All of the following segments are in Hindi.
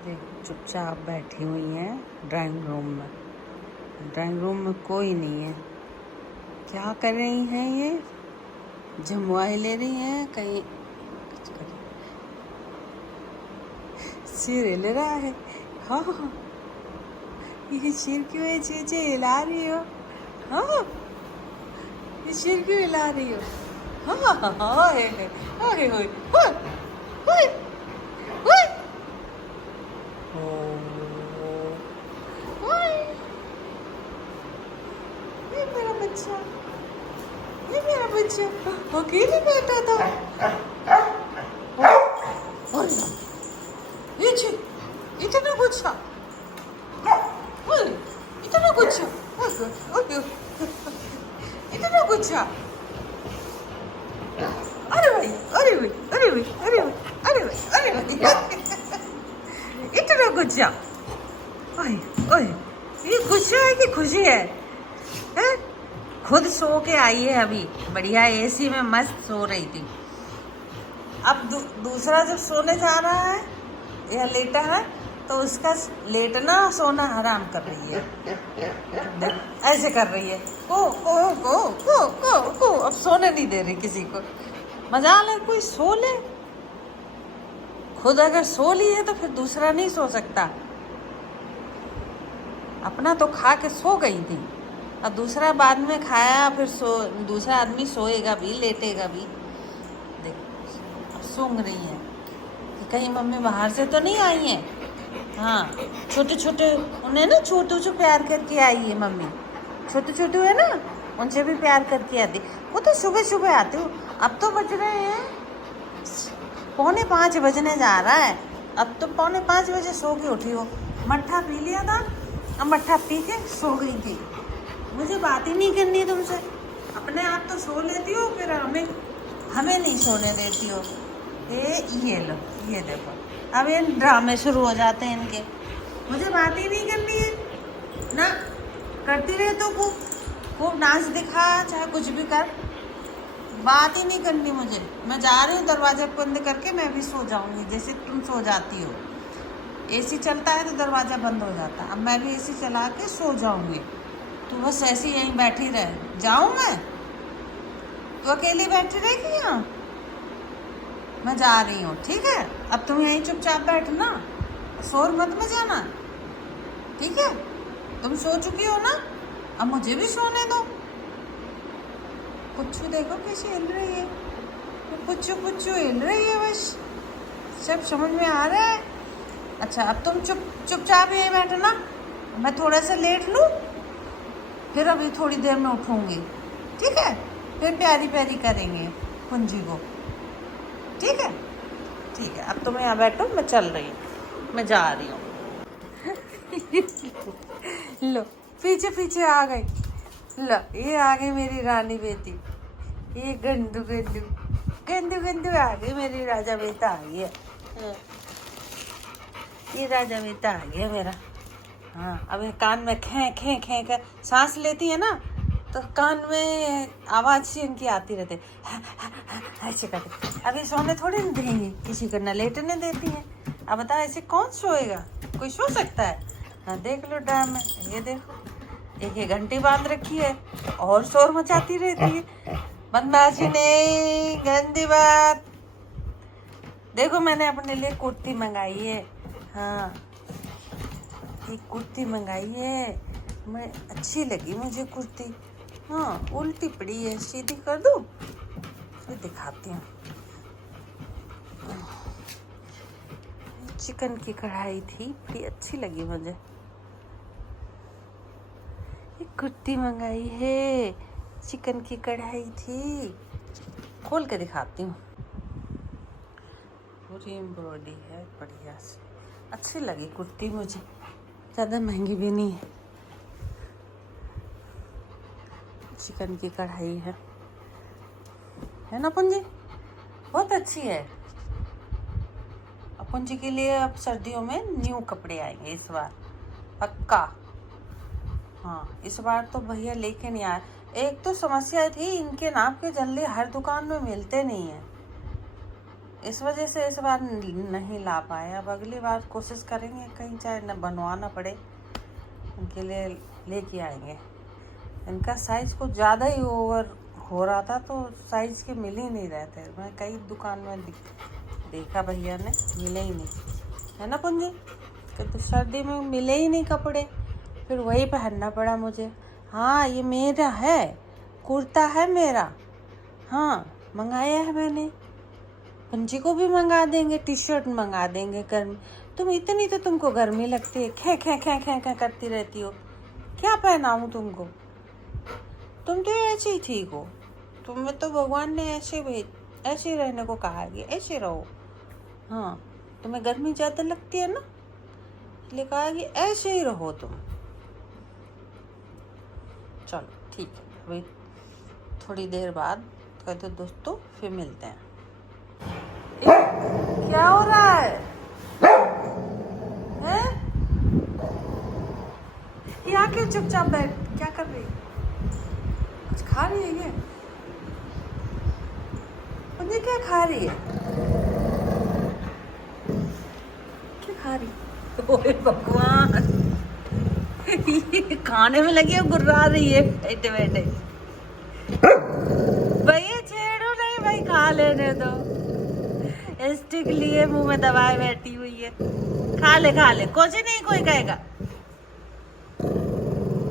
देख चुपचाप बैठी हुई हैं ड्राइंग रूम में। ड्राइंग रूम में कोई नहीं है। क्या कर रही हैं ये? जमवाई ले रही हैं कहीं। सिर हिल रहा है। हाँ हाँ, ये सिर क्यों है चीचे हिला रही हो? हाँ, ये सिर क्यों हिला रही हो? हाँ हाँ हाँ, हाय हाय हाय हाय हाय। ये मेरा बच्चा, ये मेरा बच्चा अकेले बैठा था। और ये इतना गुस्सा, इतना गुस्सा, इतना गुस्सा। अरे भाई, अरे भाई, अरे भाई, अरे भाई, अरे भाई, अरे भाई, इतना गुस्सा। ओए ओए, ये गुस्सा है कि खुशी है? हैं? खुद सो के आई है अभी, बढ़िया एसी में मस्त सो रही थी। अब दूसरा जब सोने जा रहा है या लेटा है तो उसका लेटना सोना हराम कर रही है। ऐसे कर रही है, को अब सोने नहीं दे रही किसी को। मजाल है कोई सो ले। खुद अगर सो ली है तो फिर दूसरा नहीं सो सकता। अपना तो खा के सो गई थी, अब दूसरा बाद में खाया, फिर दूसरा आदमी सोएगा भी, लेटेगा भी। देख अब सूंघ रही है कि कहीं मम्मी बाहर से तो नहीं आई है। हाँ, छोटे छोटे उन्हें ना छोटू से प्यार करके आई है मम्मी। छोटे छोटे है ना, उनसे भी प्यार करके आती। वो तो सुबह सुबह आती हूँ। अब तो बज रहे हैं 4:45 बजने जा रहा है। अब तो 4:45 बजे सो के उठी हो। मट्ठा पी लिया था, अब मट्ठा पी के सो गई थी। मुझे बात ही नहीं करनी तुमसे। अपने आप तो सो लेती हो, फिर हमें नहीं सोने देती हो। ये लो, ये देखो, अब ये ड्रामे शुरू हो जाते हैं इनके। मुझे बात ही नहीं करनी है ना, करती रहे तो खूब नाच दिखा, चाहे कुछ भी कर, बात ही नहीं करनी मुझे। मैं जा रही हूँ, दरवाजा बंद करके मैं भी सो जाऊंगी जैसे तुम सो जाती हो। एसी चलता है तो दरवाज़ा बंद हो जाता है, अब मैं भी एसी चला के सो जाऊंगी। तू बस ऐसे ही यहीं बैठी रहे। जाऊँ मैं? तो अकेली बैठी रहेगी यहाँ? मैं जा रही हूँ, ठीक है? अब तुम यहीं चुपचाप बैठना, शोर मत मचाना, ठीक है? तुम सो चुकी हो ना, अब मुझे भी सोने दो। पुच्चू देखो कैसे हिल रही है, पुच्चू पुच्चू हिल रही है, बस सब समझ में आ रहा है। अच्छा, अब तुम चुपचाप यहीं बैठना, मैं थोड़ा सा लेट लूँ, फिर अभी थोड़ी देर में उठूँगी, ठीक है? फिर प्यारी प्यारी करेंगे कुंजी को, ठीक है? ठीक है, अब तुम यहाँ बैठो, मैं चल रही हूँ, मैं जा रही हूँ। लो, पीछे पीछे आ गई। लो, ये आ गई मेरी रानी बेटी। ये गंदू गंदू गंदू गंदू आ गई मेरी राजा बेटा, आ गई है। ये राजा बेटा आ गया मेरा। हाँ, अब ये कान में खे खे खे कर सांस लेती है ना, तो कान में आवाज़ सी इनकी आती रहती है, ऐसे करते। अभी सोने थोड़ी नहीं देंगी किसी को, न लेटने देती हैं। अब बताओ ऐसे कौन सोएगा? कोई सो सकता है? हाँ, देख लो ड्राम में, ये देखो, एक घंटी बांध रखी है और शोर मचाती रहती है। बदमाशी नहीं, गंदी बात। देखो, मैंने अपने लिए कुर्ती मंगाई है। हाँ, एक कुर्ती मंगाई है, मैं अच्छी लगी मुझे कुर्ती। हाँ, उल्टी पड़ी है, सीधी कर दूँ? फिर दिखाती हूँ। चिकन की कढ़ाई थी, बड़ी अच्छी लगी मुझे। एक कुर्ती मंगाई है, चिकन की कढ़ाई थी, खोल के दिखाती हूँ। पूरी एम्ब्रॉयडरी है बढ़िया से, अच्छी लगी कुर्ती मुझे, ज़्यादा महंगी भी नहीं है। चिकन की कढ़ाई है ना पुंजी? बहुत अच्छी है। अब पुंजी के लिए अब सर्दियों में न्यू कपड़े आएंगे इस बार, पक्का। हाँ, इस बार तो भैया लेके नहीं आए। एक तो समस्या थी, इनके नाप के जल्ले हर दुकान में मिलते नहीं हैं। इस वजह से इस बार नहीं ला पाए। अब अगली बार कोशिश करेंगे, कहीं चाहे न बनवाना पड़े उनके लिए लेके आएंगे। इनका साइज़ कुछ ज़्यादा ही ओवर हो रहा था, तो साइज़ के मिल ही नहीं रहे थे। मैं कई दुकान में देखा, भैया ने मिले ही नहीं, है ना पुंजी? तो सर्दी में मिले ही नहीं कपड़े, फिर वही पहनना पड़ा मुझे। हाँ ये मेरा है, कुर्ता है मेरा, हाँ मंगाया है मैंने। पुंजी को भी मंगा देंगे, टी शर्ट मंगा देंगे। गर्मी तुम इतनी तो तुमको गर्मी लगती है, खे खे खे खे खे करती रहती हो। क्या पहनाऊँ तुमको? तुम तो ऐसे ही ठीक हो। तुम्हें तो भगवान ने ऐसे रहने को कहा है, ऐसे रहो। हाँ तुम्हें गर्मी ज़्यादा लगती है ना, इसलिए कहा है कि ऐसे ही रहो तुम। चलो ठीक है, अभी थोड़ी देर बाद कहते दोस्तों फिर मिलते हैं। क्या हो रहा है? हैं? यहाँ क्यों चुपचाप बैठ, क्या कर रही है? कुछ खा रही है ये? मुझे क्या खा रही है? क्या खा रही? ओए भगवान, ये खाने में लगी है, गुर्रा रही है बैठे बैठे। भैया छेड़ो नहीं भाई, खा लेने दो। स्टिक लिए मुंह में दबाए बैठी हुई है। खा ले कुछ नहीं कोई कहेगा।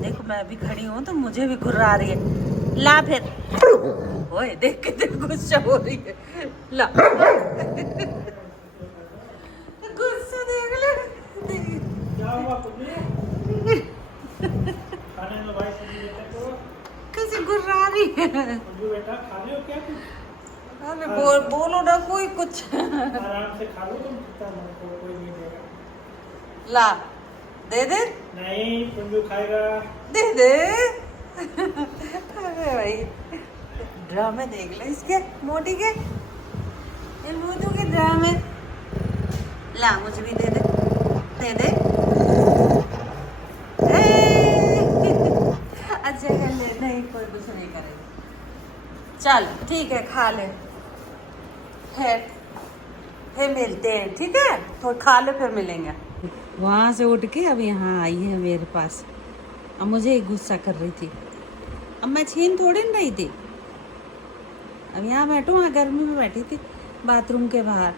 देखो मैं भी खड़ी हूँ तो मुझे भी घुर्रा रही है। ला फिर, ओए देख के तेरे गुस्सा हो रही है। ला गुस्सा देख ले। क्या हुआ खाने में भाई सब्जी बेटा को कैसे घुर्रा रही है? बेटा खा रहे हो क्या तुम? अरे बोलो ना कोई कुछ। आराम से खा लो तुम, कोई नहीं देगा। ला दे दे। नहीं पुंजू खाएगा। दे दे। अरे भाई ड्रामे देख ले इसके, मोटी के ये लूदू के ड्रामे। ला मुझे भी दे दे। अच्छा कर ले, नहीं कोई कुछ नहीं करेगा। चल ठीक है खा ले, फिर मिलते हैं, ठीक है? तो खा ले फिर मिलेंगे। वहाँ से उठ के अब यहाँ आई है मेरे पास। अब मुझे ही गुस्सा कर रही थी। अब मैं छीन थोड़ी न रही थी, अब यहाँ बैठू, वहाँ गर्मी में बैठी थी बाथरूम के बाहर,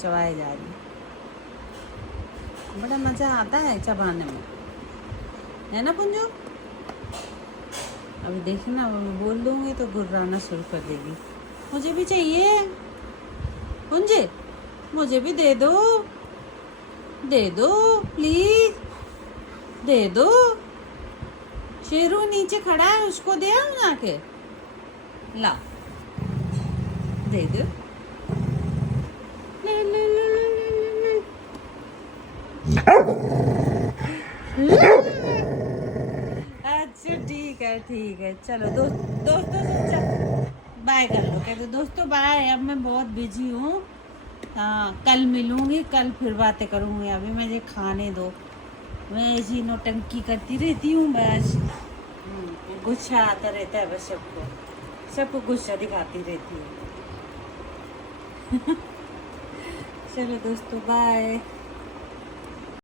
चबाए जा रही। बड़ा मज़ा आता है चबाने में, है ना पुंजू? अभी देखी ना, बोल दूँगी तो गुर्राना शुरू कर देगी। मुझे भी चाहिए पुंजी, मुझे भी दे दो प्लीज, दे दो। शेरू नीचे खड़ा है, उसको दे आऊँ आके? ला दे दो। ले ले ले ले ले। अच्छा ठीक है चलो दोस्तों से बाय कर लो। कहते दोस्तों बाय, अब मैं बहुत बिजी हूँ, हाँ कल मिलूँगी, कल फिर बातें करूँगी। अभी मुझे खाने दो, मैं ऐसी नौटंकी करती रहती हूँ बस। गुस्सा आता रहता है बस, सबको गुस्सा दिखाती रहती हूँ। चलो दोस्तों बाय।